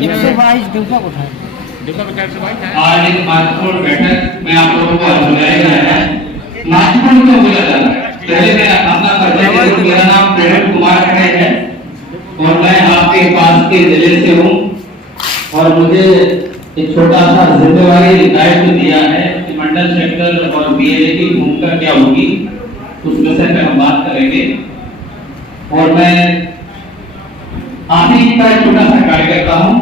122 डिब्बा उठाए। आज एक महत्वपूर्ण बैठक में आप लोगों को बुलाया गया है। महत्वपूर्ण क्यों बोला जा रहा है? पहले मैं अपना परिचय दे दूं। मेरा नाम प्रेम कुमार खड़े है और मैं आपके पास के जिले से हूँ और मुझे एक छोटा सा जिम्मेवारी दायित्व दिया है कि मंडल सेक्टर और बीएलए की भूमिका क्या होगी उस विषय पर हम बात करेंगे। और मैं आप ही का छोटा सा कार्यकर्ता हूँ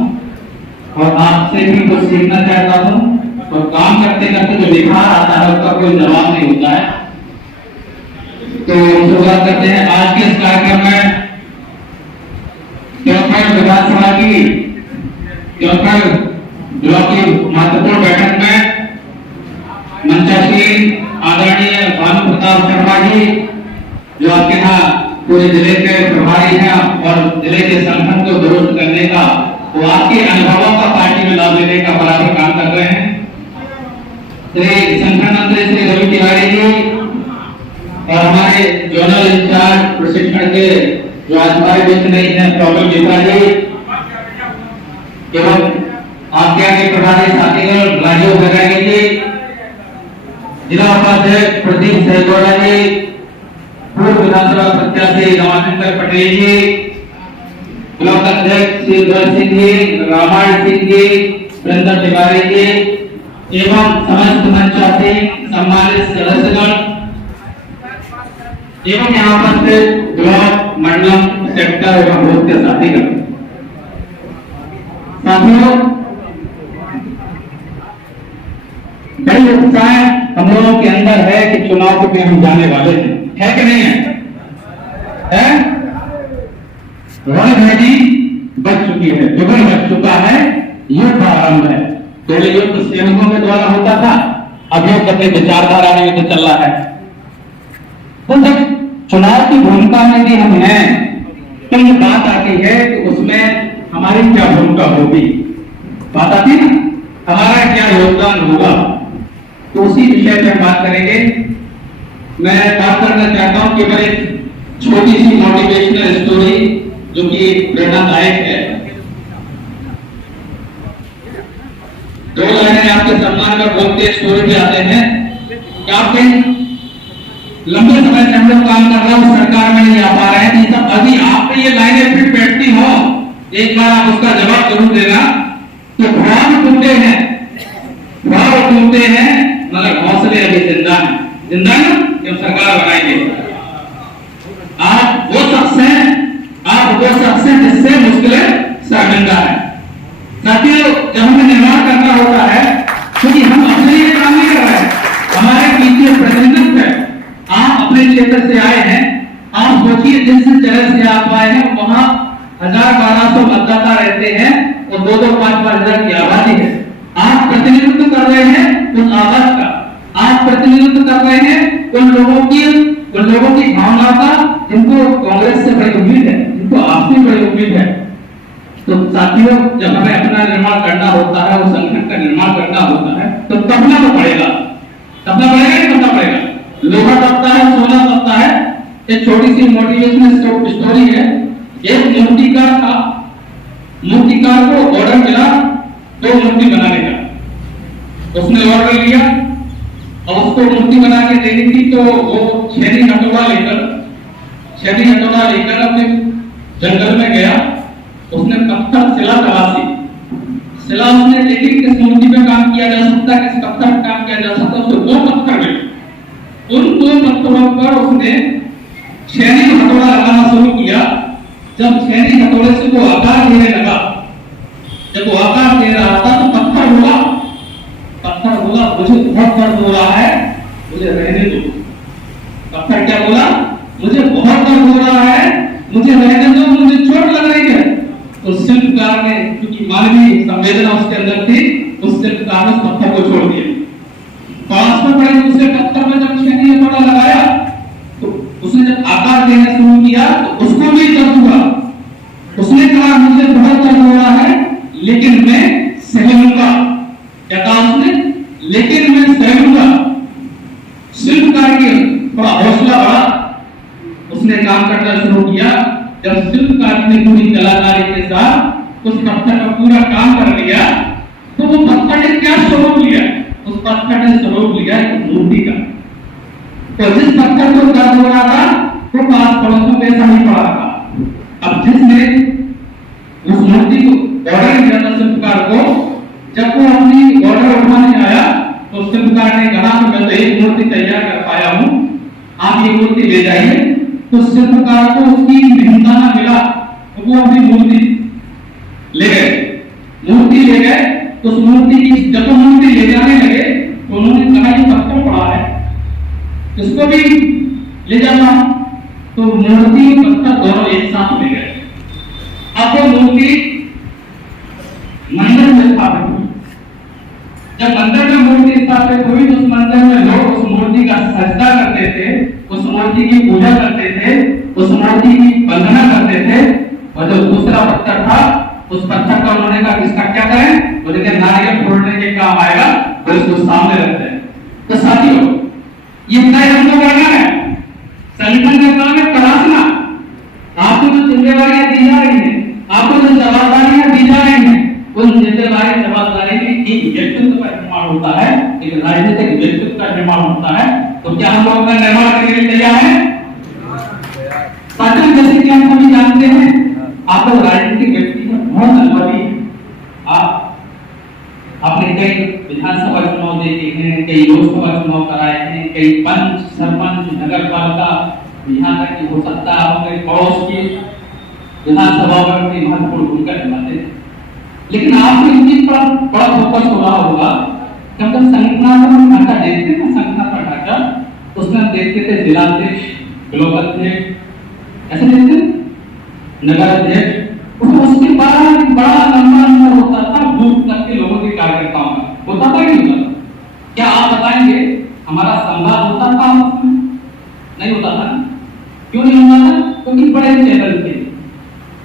और आपसे भी कुछ सीखना चाहता हूँ और काम करते करते जो निखार आता है उसका कोई जवाब नहीं होता है। तो शुरुआत करते हैं आज के इस कार्यक्रम में विधानसभा की ब्लॉक की महत्वपूर्ण बैठक में मंचासीन आदरणीय भानु प्रताप शर्मा जी जो आपके यहाँ पूरे जिले के प्रभारी हैं और जिले के संगठन को दुरुस्त करने का वो आपके अनुभवों का पार्टी में लाभ लेने का बराबर काम कर रहे हैं। श्री संगठन मंत्री श्री रवि तिवारी जी और हमारे जोनल इंचार्ज प्रशिक्षण के जो आज हमारे बीच नहीं है प्रॉब्लम जीता जी एवं आपके आगे प्रभारी साथीगण राजीव बघेल जी, जिला उपाध्यक्ष प्रदीप सहगौड़ा जी, पूर्व विधानसभा प्रत्याशी रमाशंकर पटेल जी, ब्लॉक अध्यक्ष शिवधर सिंह जी, रामायण सिंह जी, वृंदर तिवारी जी एवं समस्त मंचासीन सम्मानित सदस्यगण एवं यहाँ पर ब्लॉक मंडलम सेक्टर एवं बूथ के साथीगण। साथियों, बड़ी उत्साह हम लोगों के अंदर है कि चुनाव में हम जाने वाले हैं, है कि नहीं है? रणभेदी बच चुकी है, युगल बच चुका है, युद्ध आरंभ है। पहले युद्ध सैनिकों के द्वारा होता था, अब युद्ध अपनी विचारधारा में युद्ध चल रहा है। तो जब चुनाव की भूमिका में भी हम हैं तो ये बात आती है कि उसमें हमारी क्या भूमिका होगी, बात आती है ना, हमारा क्या योगदान होगा। तो उसी विषय पर बात करेंगे। मैं बात करना चाहता हूं केवल एक छोटी सी मोटिवेशनल स्टोरी जो कि प्रेरणादायक है। दो लाइनें आपके सम्मान में बोलते स्टोरी भी आते हैं कि आपके लंबे समय से हम लोग काम कर रहे हैं, सरकार में नहीं आ पा रहे हैं। सब अभी आप पे ये लाइनें फिट बैठती हो, एक बार आप उसका जवाब जरूर देना। तो भाव टूटे हैं, भाव टूटे हैं मगर हौसले अभी जिंदा है, जिंदा है जब सरकार बनाएंगे। आप वो शख्स हैं जिससे मुश्किलें शर्मिंदा है। साथियों, जब हमें निर्माण करना होता है क्योंकि हम अपने लिए काम नहीं कर रहे हैं, हमारे पीछे प्रतिनिधित्व है। आप अपने क्षेत्र से आए हैं, आप सोचिए जिस जगह से आप आए हैं वहां 1000-1200 मतदाता रहते हैं और 2-5 हजार की आबादी है। आप प्रतिनिधित्व कर रहे हैं उस आवाज का, आप प्रतिनिधित्व कर रहे हैं उन लोगों की भावना का जिनको कांग्रेस से बड़ी उम्मीद है, जिनको आपसे बड़ी उम्मीद है। तो साथियों, जब हमें अपना निर्माण करना होता है, उस संगठन का निर्माण करना होता है तो तपना तो पड़ेगा, तपना पड़ेगा नहीं तपना पड़ेगा। लोहा तपता है, सोना तपता है। एक छोटी सी मोटिवेशनल स्टोरी है। एक मूर्तिकार था, मूर्तिकार को ऑर्डर मिला 2 मूर्ति बनाने का। उसने ऑर्डर लिया और उसको मूर्ति बना के देनी थी तो वो छेनी हथौड़ा लेकर अपने जंगल में गया। उसने पत्थर शिला तराशी, शिला उसने देखी किस मूर्ति पे काम किया जा सकता है, किस पत्थर पे काम किया जा सकता है। उसको 2 पत्थर मिले, उन 2 पत्थरों पर उसने छेनी हथौड़ा लगाना शुरू किया। जब छेनी हथौड़े से वो आकार देने लगा, जब वो आकार दे रहा था तो पत्थर बोला मुझे बहुत दर्द हो रहा है, मुझे रहने दो। पत्थर क्या बोला? मुझे बहुत दर्द हो रहा है, मुझे रहने दो, मुझे चोट लग रही है। तो शिल्पकार ने, क्योंकि मानवीय संवेदना उसके अंदर थी, उस शिल्पकार ने उस पत्थर को छोड़ दिया। पास में पड़े दूसरे पत्थर में जब छेनी हथौड़ा लगाया तो उसने जब आकार देना शुरू किया तो उसको भी दर्द हुआ। उसने कहा मुझे बहुत दर्द हो रहा है लेकिन मैं सह लूंगा। क्या कहा उसने? लेकिन मैं सह लूंगा। शिल्पकार की थोड़ा हौसला बढ़ा, उसने काम करना शुरू किया। जब शिल्पकार ने पूरी कलाकारी के साथ उस पत्थर का पूरा काम कर लिया, तो वो पत्थर ने क्या स्वरूप लिया? उस पत्थर ने स्वरूप लिया एक मूर्ति का। तो जिस पत्थर को दर्द हो रहा था वो पास पड़ोस में वैसा ही पड़ा था। अब जिसने उस मूर्ति को ऑर्डर किया था शिल्पकार को, जब वो अपनी ऑर्डर उठाने आया तो शिल्पकार ने कहा कि मैं तो एक मूर्ति तैयार कर पाया हूं, आप ये मूर्ति ले जाइए। तो शिल्पकार को उसकी मेहनताना मिला तो वो अपनी मूर्ति ले गए। मूर्ति ले गए तो उस मूर्ति की जब मूर्ति ले जाने लगे तो उन्होंने कहा ये पत्थर पड़ा है, इसको भी ले जाना। तो मूर्ति और पत्थर दोनों एक साथ ले गए। अब वो मूर्ति मंदिर में स्थापित हुई। जब मंदिर में मूर्ति स्थापित हुई तो उस मंदिर में लोग उस मूर्ति का सजदा करते थे, उस मूर्ति की पूजा करते थे, उस मूर्ति की वंदना करते थे। और जो दूसरा पत्थर था उस पत्थर का उन्होंने कहा इसका क्या करें, बोले नारियल फोड़ने के काम आएगा, तो इसको सामने रखते हैं। तो साथियों ये तय हमको करना है, संगठन का काम है तराशना। आपको जो जिम्मेवारियां दी जा रही हैं, आपको जो जवाबदारियां दी जा रही हैं, उन जिम्मेवारी जवाबदारी में एक व्यक्तित्व का निर्माण होता है, एक राजनीतिक व्यक्तित्व का निर्माण होता है। तो क्या हम लोग अपना निर्माण करने के लिए तैयार हैं? साथियों जैसे कि हम सभी जानते हैं आप लोग राजनीतिक व्यक्ति हैं, बहुत अनुभवी हैं। आप आपने कई विधानसभा चुनाव देखे हैं, कई लोकसभा चुनाव कराए हैं, कई पंच सरपंच नगर पालिका, यहाँ तक कि हो सकता है आपके पड़ोस की विधानसभा में भी महत्वपूर्ण भूमिका निभाते थे। लेकिन आपको इस चीज पर बड़ा फोकस हो रहा होगा कि हम जब संगठनात्मक ढांचा देखते हैं ना, संगठनात्मक ढांचा, तो उसमें हम देखते थे जिलाध्यक्ष, ब्लॉक अध्यक्ष, ऐसे देखते हैं नगर अध्यक्ष, उसके बाद बड़ा लंबा नंबर होता था बूथ तक के लोगों के कार्यकर्ताओं का। होता था कि नहीं होता? क्या आप बताएंगे हमारा संवाद होता था आपस में? नहीं होता था। क्यों नहीं होता था? क्योंकि बड़े चैनल थे,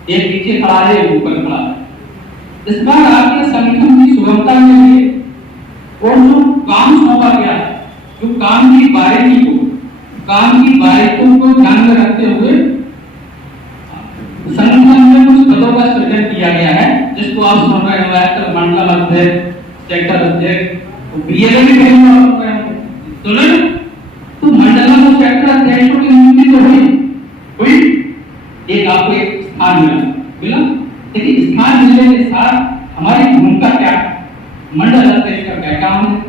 एक पीछे खड़ा है एक ऊपर खड़ा है। इस बार आपके संगठन की सुगमता के लिए और जो काम सौंपा गया, जो काम की बारीकियों को ध्यान में रखते हुए संगठन में कुछ पदों का सृजन किया गया है, जिसको आप सुन रहे हैं मंडल अध्यक्ष, सेक्टर अध्यक्ष, बीएलओ भी कहीं तो नहीं। तो मंडल और सेक्टर अध्यक्षों की नियुक्ति तो हुई, एक आपको एक स्थान मिला। लेकिन स्थान मिलने के साथ हमारी भूमिका क्या है? मंडल अध्यक्ष का क्या काम है,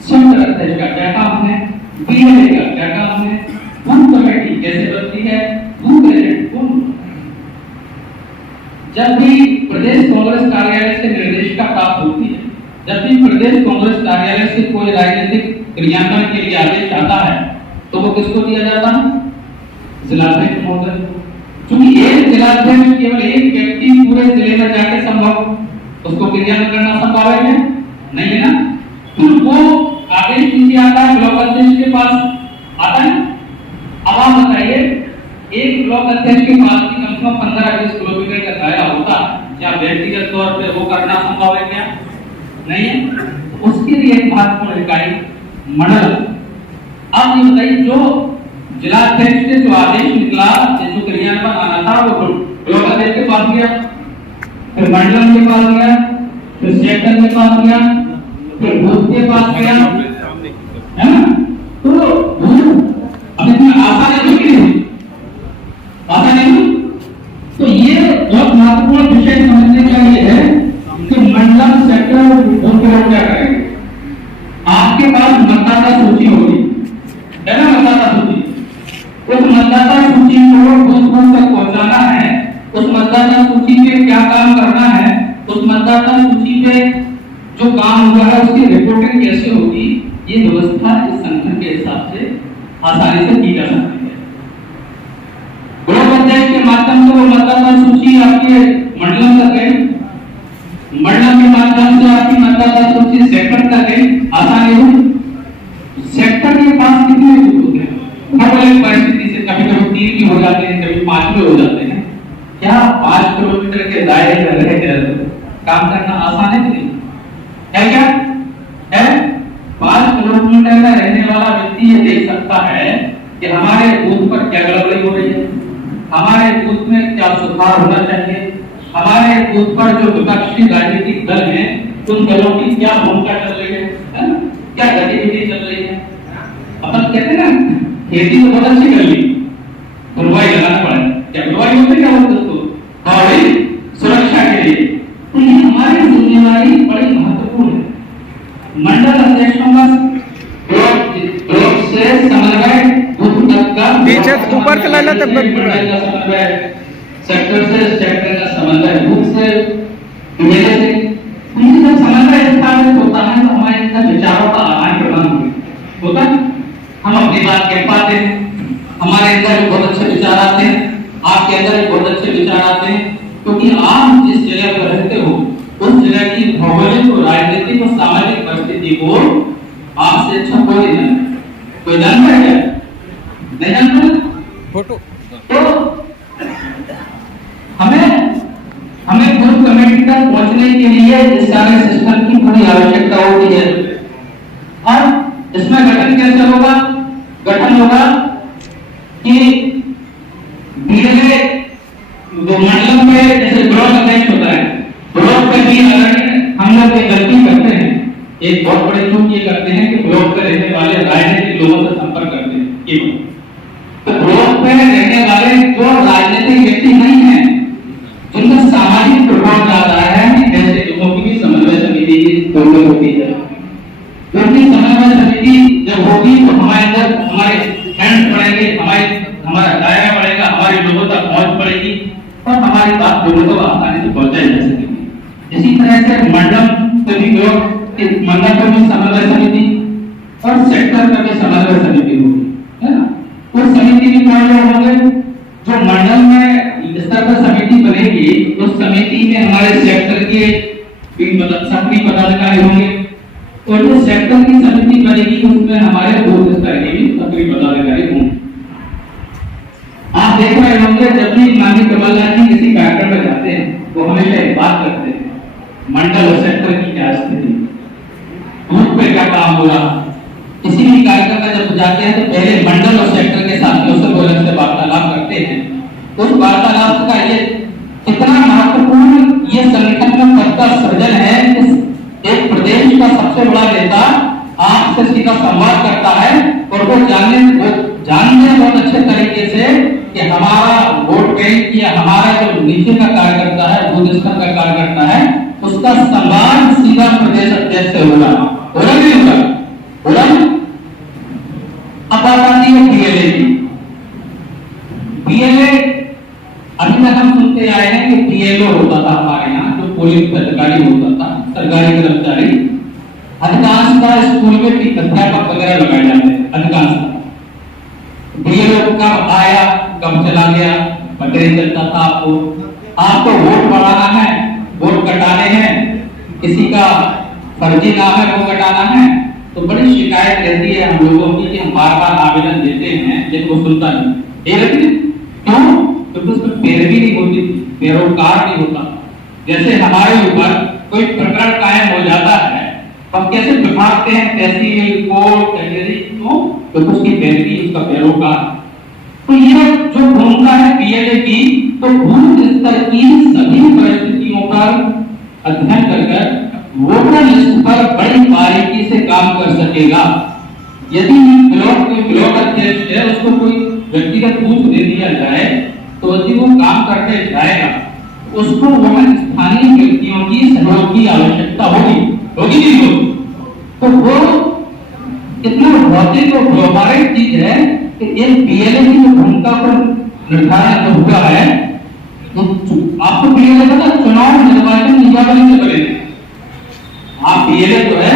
सेक्टर अध्यक्ष का क्या काम है, बीएलओ का क्या काम है, बूथ कमेटी कैसे बनती है, बूथ प्रेसिडेंट कौन? जब भी प्रदेश कांग्रेस कार्यालय से निर्देशिका प्राप्त होती है, जब भी प्रदेश कांग्रेस कार्यालय से कोई राजनीतिक क्रियान्वयन के लिए आदेश आता है, तो वो किसको दिया जाता है? जिलाध्यक्ष महोदय। क्योंकि एक जिलाध्यक्ष केवल एक व्यक्ति पूरे जिले में जाके संभव उसको क्रियान्वयन करना संभव है नहीं है ना? तो वो आदेश नीचे आता है, ब्लॉक अध्यक्ष के पास आता है। अब आप बताइए एक ब्लॉक अध्यक्ष के पास भी कम से कम 15-20 किलोमीटर का दायरा होता, क्या व्यक्तिगत तौर पे वो करना संभव है क्या? नहीं है। उसके लिए एक महत्वपूर्ण इकाई मंडल। अब ये बताइए जो जिलाध्यक्ष से जो आदेश निकला, जो क्रियान्वयन आना था, वो ब्लॉक अध्यक्ष के पास गया, फिर मंडल के पास गया, फिर सेक्टर के पास गया, फिर बूथ के पास गया, है ना? तो अब इतना आसान नहीं, आसान नहीं। तो ये बहुत महत्वपूर्ण विषय समझने का ये है कि मंडल सेक्टर बूथ के लोग क्या करेंगे। आपके पास मतदाता सूची होगी, है ना? मतदाता सूची, उस मतदाता सूची को बूथ तक पहुंचाना है, उस मतदाता सूची पे क्या काम करना है, उस मतदाता सूची पे जो काम हुआ है उसकी रिपोर्टिंग कैसे होगी, ये व्यवस्था इस संगठन के हिसाब से आसानी से की जा सकती है। ब्लॉक अध्यक्ष के माध्यम से वो मतदाता सूची आपके मंडलम तक गई, मंडलम के माध्यम से आपकी मतदाता सूची सेक्टर तक गई, आसानी हुई। सेक्टर के पास कितने बूथ होते हैं? हर एक परिस्थिति से कभी कभी 3 भी हो जाते हैं, कभी 5 भी हो जाते हैं। क्या 5 किलोमीटर के दायरे में रहकर काम करना आसान है? नहीं है। क्या है? 5 किलोमीटर में रहने वाला व्यक्ति ये देख सकता है कि हमारे बूथ पर क्या गड़बड़ी हो रही है, हमारे बूथ में क्या सुधार होना चाहिए, हमारे बूथ पर जो विपक्षी राजनीतिक दल हैं उन दलों की क्या भूमिका चल रही है ना? क्या गतिविधि चल रही है। अपन कहते हैं ना खेती तो बहुत अच्छी कर ली, बुलवाई लगाना पड़ा, क्या बुलवाई होती क्या बोलते उसको, हमारी सुरक्षा के लिए। तो ये हमारी जिम्मेदारी बड़ी महत्वपूर्ण है। मंडल अध्यक्षों का ब्लॉक से समन्वय, बूथ तक का पीछे ऊपर चला ला तब समन्वय, सेक्टर से सेक्टर का समन्वय, बूथ से मेले से जब समन्वय स्थापित होता है तो हमारे अंदर विचारों का आदान प्रदान होता है। हम अपनी बात कह पाते हैं, हमारे अंदर बहुत अच्छे विचार आते हैं, आपके अंदर भी बहुत अच्छे विचार आते हैं, क्योंकि आप जिस जगह पर रहते हो उस जगह की भौगोलिक और राजनीतिक और सामाजिक परिस्थिति को आपसे अच्छा कोई नहीं, कोई जानता है नहीं जानता फोटो। तो हमें बूथ कमेटी तक पहुंचने के लिए इस सारे सिस्टम की पूरी आवश्यकता होती है। और इसमें गठन कैसे होगा? गठन होगा कि बीएलए जो मंडल में जैसे ब्लॉक अध्यक्ष होता है, ब्लॉक पे भी हम लोग एक गलती करते हैं, एक बहुत बड़ी चूक ये करते हैं कि ब्लॉक पे रहने वाले राजनीतिक लोगों से संपर्क करते हैं। तो ब्लॉक पे रहने वाले जो राजनीतिक व्यक्ति नहीं है, जिनका सामाजिक प्रभाव ज्यादा है, ऐसे लोगों की भी समन्वय समिति की जरूरत होती है। क्योंकि समन्वय समिति जब होगी तो हमारे अंदर हमारे हैंड बढ़ेंगे, हमारा दायरा बढ़ेगा, हमारे लोगों तक पहुंच बढ़ेगी और हमारी बात लोगों तक आसानी से पहुंचाई जा सकेगी। इसी तरह से मंडल पे भी मंडल पर भी समन्वय समिति और सेक्टर पर भी समन्वय समिति होगी, है ना। उस समिति में कौन लोग होंगे? जो मंडल में स्तर पर समिति बनेगी उस समिति में हमारे सेक्टर के सक्रिय पदाधिकारी होंगे और जो सेक्टर की समिति बनेगी उसमें हमारे बूथ स्तर के भी सक्रिय पदाधिकारी होंगे। आप देख रहे होंगे जब भी माननीय कमलनाथ जी किसी कार्यक्रम में जाते हैं वो हमेशा एक बात करते हैं, मंडल और सेक्टर की क्या स्थिति, बूथ पे क्या काम हो रहा। किसी भी कार्यक्रम में जब जाते हैं तो पहले मंडल और सेक्टर के साथियों से बोलने से वार्तालाप करते हैं। उस वार्तालाप का ये कितना महत्वपूर्ण ये संगठन में पद का सृजन है। एक प्रदेश का सबसे बड़ा नेता आपसे सीधा संवाद करता है और वो जानने बहुत अच्छे तरीके से कि हमारा वोट बैंक या हमारा जो नीचे का कार्यकर्ता है, बूथ स्तर का कार्यकर्ता है, उसका संवाद सीधा प्रदेश अध्यक्ष से होगा, होगा नहीं होगा? होगा। अब बात आती है बीएलए की। बीएलए अभी तक हम सुनते आए हैं कि बीएलओ होता था हमारे यहाँ, जो पुलिस अधिकारी होता था, सरकारी कर्मचारी। अधिकांशतः स्कूल में अध्यापक वगैरह लगाए जाते हैं, अधिकांशतः। बीएलओ कब आया कब चला गया पता नहीं चलता था। आपको वोट बढ़ाना है, वोट कटाने हैं, किसी का फर्जी नाम है वो कटाना है, तो बड़ी शिकायत रहती है हम लोगों की कि हम बार-बार आवेदन देते हैं लेकिन वो सुनता नहीं। क्यों? क्योंकि उसमें पैरवी नहीं होती, पैरोकार नहीं होता। जैसे हमारे ऊपर कोई प्रकरण कायम हो जाता है, हम कैसे बिठाते हैं तहसील कोर्ट कचहरी, क्यों? तो उसकी पैरवी, उसका पैरोकार। तो ये जो भूमिका है बीएलए की, तो बूथ स्तर की सभी परिस्थितियों पर अध्ययन कर वोटर लिस्ट पर बड़ी बारीकी से काम कर सकेगा। यदि ब्लॉक अध्यक्ष है उसको कोई व्यक्तिगत बूथ दे दिया जाए तो यदि वो काम करके जाएगा उसको वहां स्थानीय व्यक्तियों की सहयोग की आवश्यकता होगी नहीं होगी? तो वो इतना भौतिक और व्यवहारिक चीज है कि एक बीएलए की जो भूमिका पर निर्धारण हुआ है, आपको बीएलए पता चुनाव निर्वाचन नियमावली से बने। आप बीएलए तो है,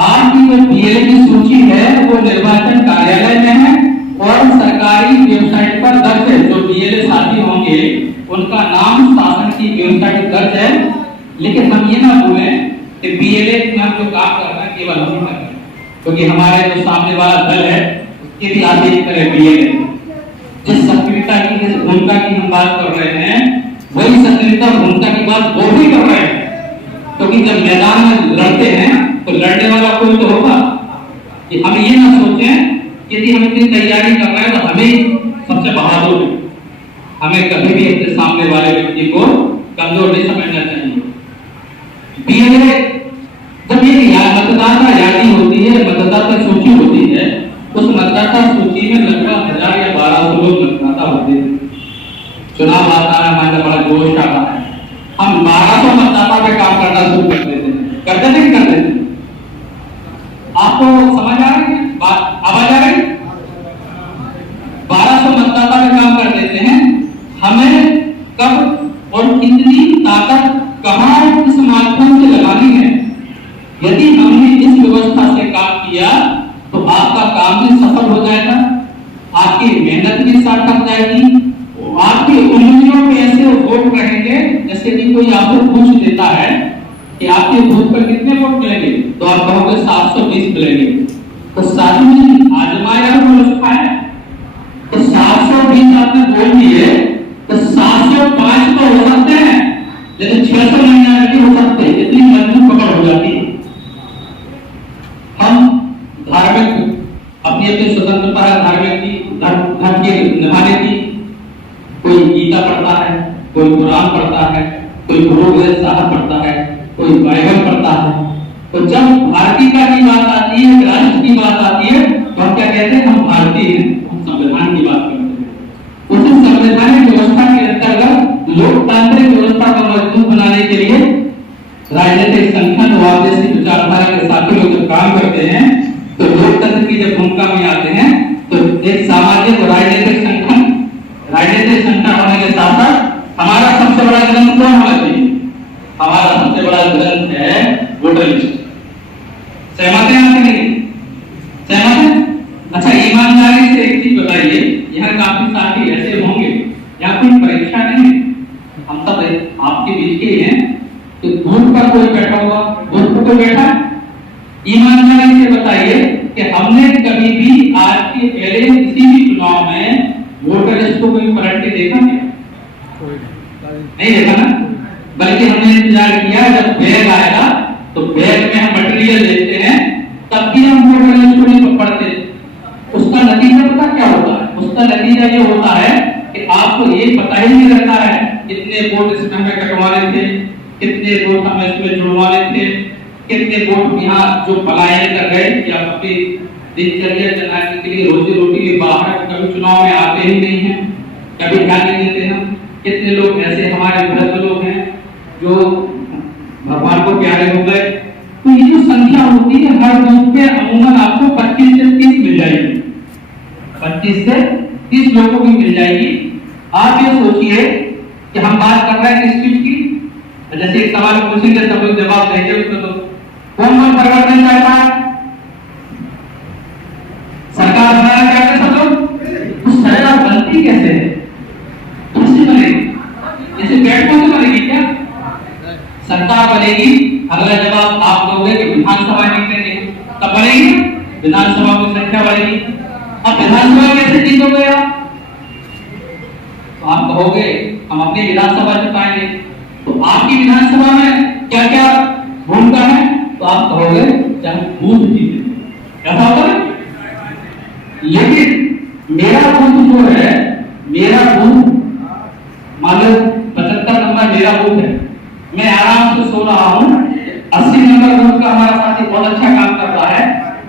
आपकी जो बीएलए की सूची है वो निर्वाचन कार्यालय में है और सरकारी वेबसाइट पर दर्ज है। जो बीएलए साथी होंगे उनका नाम शासन की वेबसाइट दर्ज है। लेकिन हम ये ना भूलें कि बीएलए में हम जो काम कर रहे हैं केवल हम कर रहे हैं, क्योंकि हमारे जो सामने वाला दल है उसके भी आगे करे बीएलए। जिस सक्रियता की, जिस भूमिका की हम बात कर रहे हैं वही सक्रियता भूमिका की बात वो भी कर रहे हैं, क्योंकि जब मैदान में लड़ते हैं तो लड़ने वाला कोई तो होगा। कि हम ये ना सोचें यदि हम इतनी तैयारी कर रहे हैं तो हमें सबसे बहादुर है, हमें कभी भी अपने सामने वाले व्यक्ति को कमजोर नहीं समझना चाहिए। बीए जब ये मतदाता यादी होती है, मतदाता सूची होती है, उस मतदाता सूची में लगभग 1000 या 1200 लोग मतदाता होते हैं। चुनाव आता है, हमारे बड़ा जोश आता है, हम 1200 मतदाता पे काम करना शुरू कर देते हैं। करते नहीं करते? आपको समझ आ रही है बात, आवाज आ रही? 1200 मतदाता पे काम कर देते हैं। हमें कब और कितनी ताकत कहां किस माध्यम से लगानी है, यदि हमने इस व्यवस्था से काम किया तो आपका काम भी सफल हो जाएगा, आपकी मेहनत भी सार्थक जाएगी, आपकी उंगलियों पे ऐसे वोट रहेंगे जैसे कि कोई आपको पूछ देता है कि आपके बूथ पर कितने वोट मिलेंगे, तो आप कहोगे 720 मिलेंगे। तो साथी आजमाया व्यवस्था है, तो 720 आपने बोल दिए तो 705 तो हो सकते हैं, लेकिन 600 नहीं हो सकते, इतनी मजबूत पकड़ हो जाती है। हम धार्मिक अपनी अपनी स्वतंत्रता है, धार्मिक की धर्म के निभाने की, कोई गीता पढ़ता है, कोई कुरान पढ़ता है, कोई गुरु ग्रंथ साहब पढ़ता है, कोई बाइबल पढ़ता है। तो जब भारतीयता की बात आती है, राष्ट्र की बात आती है, तो हम क्या कहते हैं? हम भारतीय हैं, हम संविधान की बात करते हैं। उस संवैधानिक व्यवस्था के अंतर्गत लोकतांत्रिक व्यवस्था को मजबूत बनाने के लिए राजनीतिक संगठन और जैसी विचारधारा के साथ लोग जब काम करते हैं, तो लोकतंत्र की जब भूमिका में आते हैं, तो एक सामाजिक और राजनीतिक संगठन होने के साथ साथ हमारा सबसे बड़ा ग्रंथ कौन होना चाहिए? हमारा सबसे बड़ा ग्रंथ है वोटर लिस्ट। सहमत हैं आप नहीं? सहमत हैं? अच्छा, ईमानदारी से एक चीज बताइए, यहाँ काफी साथी ऐसे होंगे, यहाँ कोई परीक्षा नहीं है, हम सब आपके बीच के ही हैं, तो बूथ पर कोई बैठा हुआ, बूथ पर कोई बैठा, ईमानदारी से बताइए कि हमने कभी भी आज के पहले किसी भी चुनाव में वोटर लिस्ट को कोई पलट के देखा क्या? नहीं देखा ना, बल्कि हमने इंतजार किया जब बैग आएगा, तो बैग में हम मटेरियल लेते हैं, तब भी हम वोटर लिस्ट को नहीं पढ़ते। उसका नतीजा पता क्या होता है? उसका नतीजा ये होता है कि आपको ये पता ही नहीं रहता है कितने वोट इसमें हमें कटवाने थे, कितने वोट हमें इसमें जुड़वाने थे, कितने वोट यहाँ जो पलायन कर गए या अपनी दिनचर्या चलाने के लिए रोजी रोटी के बाहर कभी चुनाव में आते ही नहीं है, कभी ध्यान नहीं देते हैं। कितने लोग ऐसे हमारे वृद्ध लोग हैं जो भगवान को प्यारे हो गए। तो ये जो संख्या होती है हर बूथ पे अमूमन आपको 25 से 30 मिल जाएगी, 25 से 30 लोगों की मिल जाएगी। आप ये सोचिए कि हम बात कर रहे हैं किस चीज की, जैसे एक सवाल पूछेंगे सब लोग जवाब देंगे उसमें, तो कौन परिवर्तन चाहता है? सरकार बनाना चाहते हैं सब लोग। तो सरकार बनती कैसे है? कैसे बनेगी? जैसे बैठकों से बनेगी क्या? सरकार बनेगी, अगला जवाब आप दोगे कि विधानसभा जीतेंगे, तब बनेगी, विधानसभा की संख्या बढ़ेगी। अब विधानसभा कैसे जीतोगे आप? तो आप कहोगे हम अपनी विधानसभा जिताएंगे, तो आपकी विधानसभा में क्या क्या भूमिका है? तो आप कहोगे चाहे बूथ जीते, ऐसा होगा ना? लेकिन मेरा बूथ जो है, मेरा बूथ मान लो 75 नंबर मेरा बूथ है, मैं आराम से सो रहा हूँ, 80 नंबर बूथ का हमारा साथी बहुत अच्छा काम कर रहा है,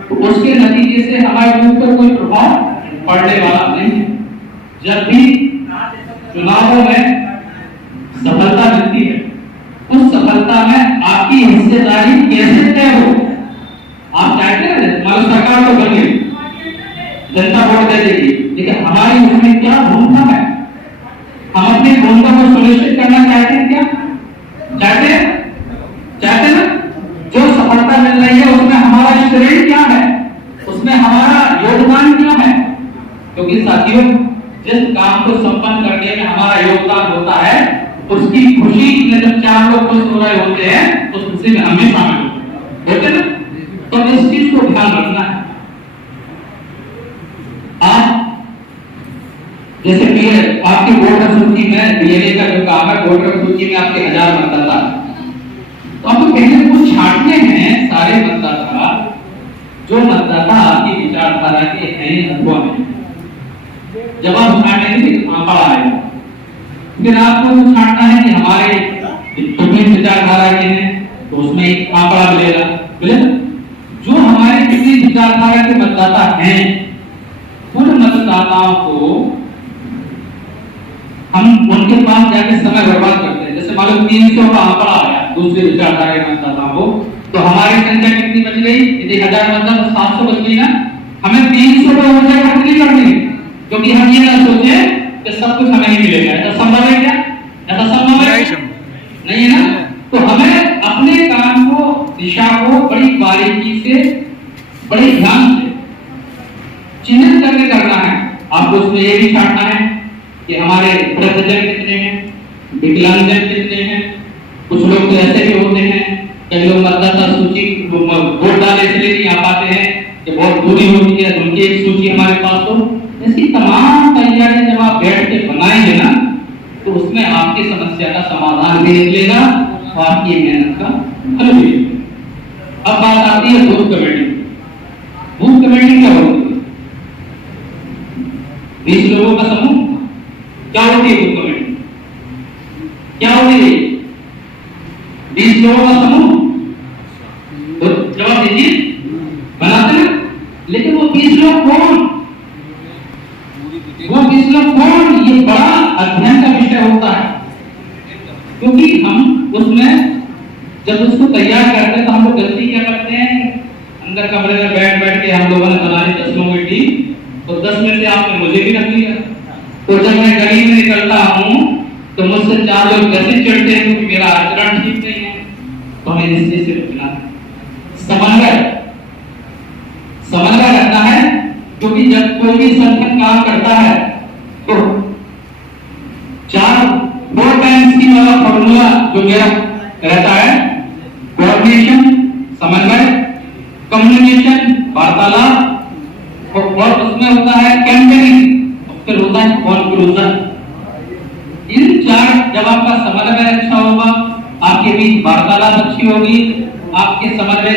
तो उसके नतीजे से हमारे बूथ पर कोई प्रभाव पड़ने वाला नहीं है। जब भी चुनावों में सफलता मिलती है, उस सफलता में आपकी हिस्सेदारी कैसे तय हो? आप चाहते हैं हमारी सरकार तो बन गई, जनता वोट दे देगी, लेकिन हमारी उसमें क्या भूमिका है? हम अपनी भूमिका को सुनिश्चित करना चाहते हैं क्या? चाहते ना? जो सफलता मिल रही है उसमें हमारा श्रेय क्या है, उसमें हमारा योगदान क्या है? क्योंकि साथियों, जिस काम को संपन्न करने में हमारा योगदान होता है, उसकी खुशी में जब 4 लोग खुश हो रहे होते हैं, उस खुशी में हमें शामिल होते ना। तो इस चीज को ध्यान रखना है। आप जैसे कि आपकी वोटर सूची में डीएनए का जो काम है, वोटर सूची में आपके 1000 मतदाता, तो आपको पहले वो छांटने हैं सारे मतदाता, जो मतदाता आपकी विचारधारा के हैं अथवा नहीं। जब आप छांटेंगे तो आंकड़ा आएगा, फिर आपको छांटना है कि हमारे कितनी विचारधारा के हैं तो उसमें एक आंकड़ा मिलेगा। जो हमारे कितनी विचारधारा के मतदाता हैं उन मतदाताओं को हम उनके पास जाके समय बर्बाद करते हैं। जैसे मान लो 300 का आंकड़ा आया दूसरे विचारधारा के मतदाताओं को, तो हमारी संख्या कितनी बच गई? यदि 1000 मतदाता तो 700 बच गई ना। हमें 300 पर ऊर्जा खर्च नहीं करनी, क्योंकि हम ये ना सोचे कि सब कुछ हमें ही मिलेगा। ऐसा संभव है क्या? ऐसा संभव है? नहीं है ना। तो हमें अपने काम को, दिशा को बड़ी बारीकी से, बड़े ध्यान से चिन्हित करके करना है। आपको उसमें ये भी छांटना है कि हमारे वृद्धजन कितने हैं, विकलांगजन कितने हैं। कुछ लोग तो ऐसे भी होते हैं, कई लोग मतदाता सूची वोट डालने इसलिए नहीं आ पाते हैं कि बहुत दूरी होती है, उनकी एक सूची हमारे पास हो। ऐसी तमाम तैयारियां जब आप बैठ के बनाएंगे ना, तो उसमें आपकी समस्या का समाधान भी निकलेगा और आपकी मेहनत का फल भी। अब बात आती है बूथ कमेटी। बूथ कमेटी क्या होती है? 20 लोगों का समूह। क्या होती है बूथ कमेटी? क्या होती है? 20 लोगों का समूह। तो जवाब दीजिए, बनाते हैं। लेकिन वो 20 लोग कौन? वो 20 लोग कौन? ये बड़ा अध्ययन का विषय होता है, क्योंकि हम उसमें जब उसको तैयार करते हैं तो हम लोग गलती क्या करते हैं, अंदर कमरे में बैठ के हम लोगों ने बना ली 10 लोगों की टीम, तो 10 में से आपने मुझे भी रख लिया। तो जब मैं गली में निकलता हूँ तो मुझसे 4 लोग कैसे चिढ़ते हैं क्योंकि मेरा आचरण ठीक नहीं है। तो हमें इस चीज से बचना है। समन्वय रखना है, क्योंकि जब कोई भी संगठन काम करता है तो 4 टाइम्स की वाला फॉर्मूला जो मेरा रहता है, कोऑर्डिनेशन समन्वय, कम्युनिकेशन वार्तालाप, और उसमें होता है कैंपेनिंग, फिर होता है कॉन्क्लूजन। इन 4 जब आपका समन्वय अच्छा होगा, आपके बीच वार्तालाप अच्छी होगी, आपके समन्वय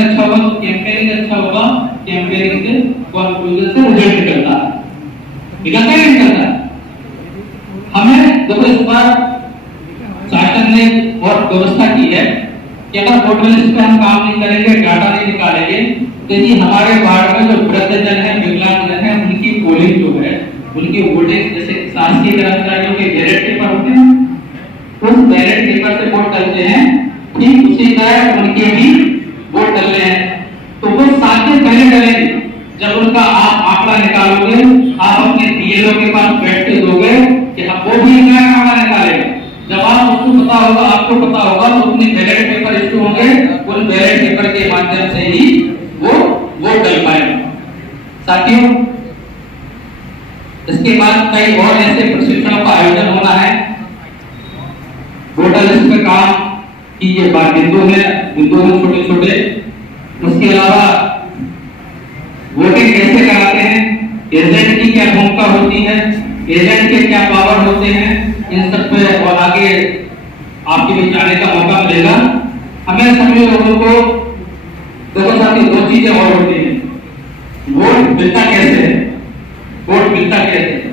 अच्छा होगा तो कैंपेनिंग अच्छा होगा, कैंपेनिंग से कॉन्क्लूजन से रिजल्ट निकलता है। निकलता है नहीं निकलता? हमें देखो इस बार शासन ने और व्यवस्था की है कि अगर वोटर लिस्ट पे हम काम नहीं करेंगे, डाटा नहीं निकालेंगे, तो ये हमारे वार्ड में जो वृद्धजन है, विकलांगजन है, उनकी पोलिंग जो है, उनकी वोटिंग, जैसे शासकीय कर्मचारियों के बैलेट पेपर होते हैं, उस बैलेट पेपर से वोट डालते हैं, ठीक उसी तरह उनके भी वोट डालने हैं। तो वो साथ में पहले डालेंगे। जब उनका आप आंकड़ा निकालोगे, आप अपने बीएलओ के पास बैठ के दोगे कि हम वो भी आंकड़ा निकालेगा। जब आप उसको पता होगा, आपको पता होगा, तो अपने बैलेट पेपर इश्यू होंगे, उन बैलेट पेपर के माध्यम से ही वो वोट डाल पाएगा। साथियों, इसके बाद कई और ऐसे प्रशिक्षणों का आयोजन होना है। वोटर लिस्ट पे काम की ये बिंदु है छोटे छोटे। उसके अलावा वोटिंग कैसे कराते हैं, एजेंट की क्या भूमिका होती है, एजेंट के क्या पावर होते हैं, इन सब पे और आगे आपके बीच जाने का मौका मिलेगा। हमें सभी लोगों को देखो साथी, 2 चीजें और होती हैं। वोट मिलता कैसे है? वोट मिलता कैसे?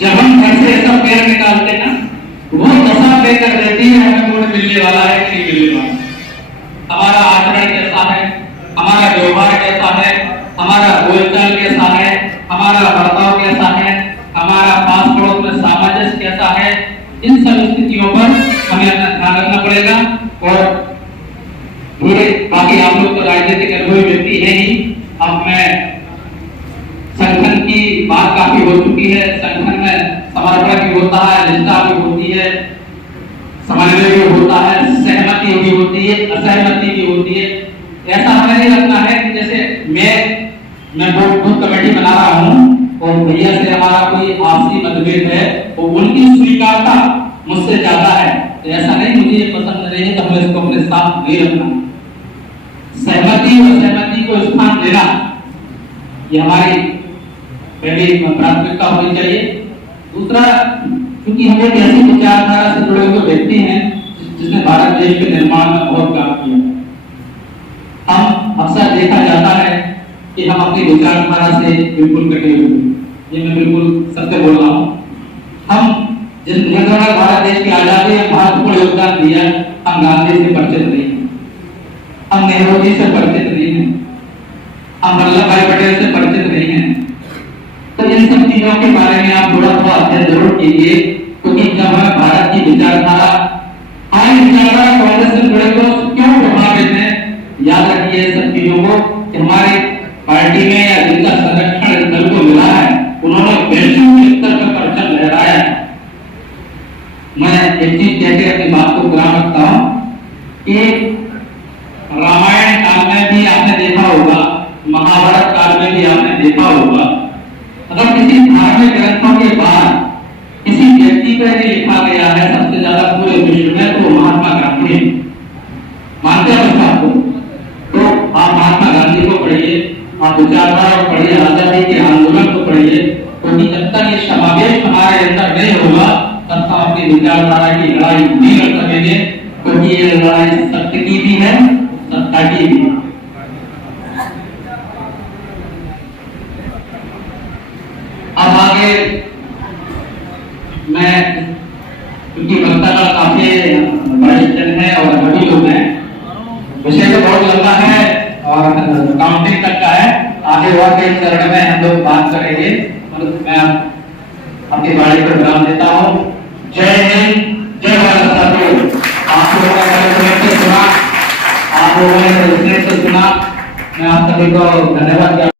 जब हम घर से ऐसा पैर निकालते हैं ना, वो दशा तय कर देती है हमें वोट मिलने वाला है कि नहीं मिलने वाला। हमारा आचरण कैसा है, हमारा व्यवहार कैसा है, हमारा बोलचाल कैसा है, हमारा बर्ताव कैसा है, हमारा पास पड़ोस में सामंजस्य कैसा है, इन सब स्थितियों पर हमें अपना ध्यान रखना पड़ेगा। और पूरे बाकी आप लोग तो राजनीतिक अनुभवी व्यक्ति है ही। अब मैं संगठन की बात काफी हो चुकी है। संगठन में समर्पण भी होता है, निष्ठा भी होती है, समन्वय भी होता है, सहमति भी होती है, असहमति भी होती है। ऐसा हमें नहीं रखना है कि जैसे मैं बूथ कमेटी बना रहा हूँ और भैया से हमारा कोई आपसी मतभेद है और उनकी स्वीकारता मुझसे ज्यादा है, तो ऐसा नहीं, मुझे ये पसंद नहीं है तो हमें इसको अपने साथ नहीं रखना। सहमति और सहमति को स्थान देना, ये हमारी पहली प्राथमिकता होनी चाहिए। दूसरा, क्योंकि हम एक ऐसी विचारधारा से जुड़े हुए व्यक्ति हैं जिसने भारत देश के निर्माण में बहुत काम किया। हम अक्सर देखा जाता है कि हम अपनी विचारधारा से बिल्कुल कटे हुए, ये मैं बिल्कुल सत्य बोल रहा हूँ। हम जिन्होंने भारत देश की आजादी में महत्वपूर्ण योगदान दिया, हम गांधी से परिचित नहीं हैं, हम नेहरू जी से परिचित नहीं हैं, हम वल्लभ भाई पटेल से परिचित नहीं हैं। तो इन सब चीजों के बारे में आप थोड़ा सा अध्ययन जरूर कीजिए, क्योंकि जब हमें भारत की विचारधारा आई विचारधारा कांग्रेस से जुड़े लोग क्यों प्रभावित हैं, याद रखिए सब चीजों को कि हमारे पार्टी में या जिनका संरक्षण इस दल को मिला है उन्होंने वैश्विक स्तर पर परचम लहराया है। मैं एक चीज कहकर अपनी बात को पूरा रखता हूं कि रामायण काल में भी आपने देखा होगा, महाभारत काल में भी आपने देखा होगा, अगर किसी धार्मिक ग्रंथों के बाद किसी व्यक्ति पर ही लिखा गया है सबसे ज्यादा पूरे विश्व में, तो महात्मा गांधी। मानते हैं उस बात को? तो आप महात्मा गांधी को पढ़िए, आप विचारधारा को पढ़िए, आजादी के आंदोलन को पढ़िए, क्योंकि जब तक ये समावेश हमारे अंदर नहीं होगा तब तक अपनी विचारधारा की लड़ाई नहीं लड़ सकेंगे, क्योंकि ये लड़ाई सत्य की भी है, सत्ता की भी है। अब आगे मैं, क्योंकि वक्ता काफी वरिष्ठ है और सभी लोग हैं, विषय तो बहुत लंबा है और काउंटिंग तक का है, आगे और कई चरण में हम लोग बात करेंगे। मैं अपनी बाड़ी पर विराम देता हूँ। जय हिंद, जय भारत। साथियों, आप लोगों ने कार्यक्रम सुना, आप लोगों ने सुना, मैं आप सभी को धन्यवाद।